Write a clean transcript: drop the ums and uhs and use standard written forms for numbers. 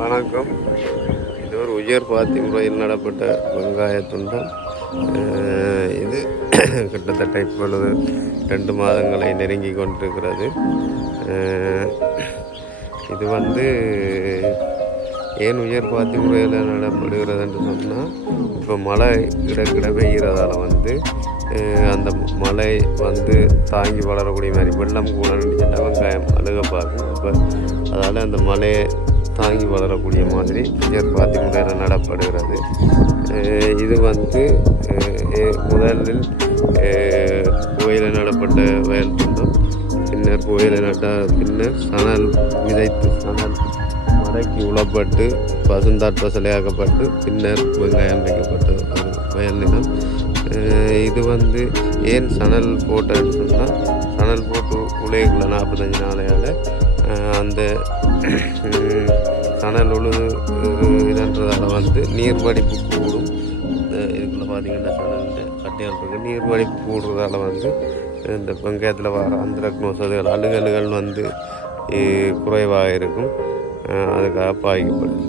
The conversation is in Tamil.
வணக்கம். இது ஒரு உயர் பாத்தி முறையில் நடப்பட்ட வெங்காய துண்டம். இது கிட்டத்தட்ட இப்பொழுது 2 மாதங்களை நெருங்கி கொண்டிருக்கிறது. இது ஏன் உயர் பாத்தி முறையில் நடப்படுகிறது என்று சொன்னால், இப்போ மழை இடக்கிட பெய்கிறதால அந்த மழை தாங்கி வளரக்கூடிய மாதிரி வெள்ளம் கூட நினைச்சுட்டா வெங்காயம் அழுக பார்க்கும். இப்போ அதால் அந்த மழையை தாங்கி வளரக்கூடிய மாதிரி உயர் பாத்தி முறையில் நடப்படுகிறது. இது முதலில் புகையில் நடப்பட்ட வயல் துண்டம். பின்னர் புகையில் நட்ட பின்னர் சணல் விதைத்து சணல் மடக்கி உழப்பட்டு பசுந்தாட் பசலையாக்கப்பட்டு பின்னர் வெங்காயம் வைக்கப்பட்ட ஒரு வயல் நிலம். இது ஏன் சணல் போட்டேன்னு சொன்னால், சணல் போட்டு உலைக்குள்ள 45 நாளையால் அந்த சணல் உழுது இதன்றதால் நீர் வடிப்பு கூடும். இதுக்குள்ளே பார்த்திங்கன்னா சணல் கட்டையால் இருக்கு. நீர் வடிப்பு கூடுறதால இந்த வெங்காயத்தில் வர அந்திரக்னோஸ் அழுகல்கள் குறைவாக இருக்கும். அதுக்காக பாதிக்கப்படுது.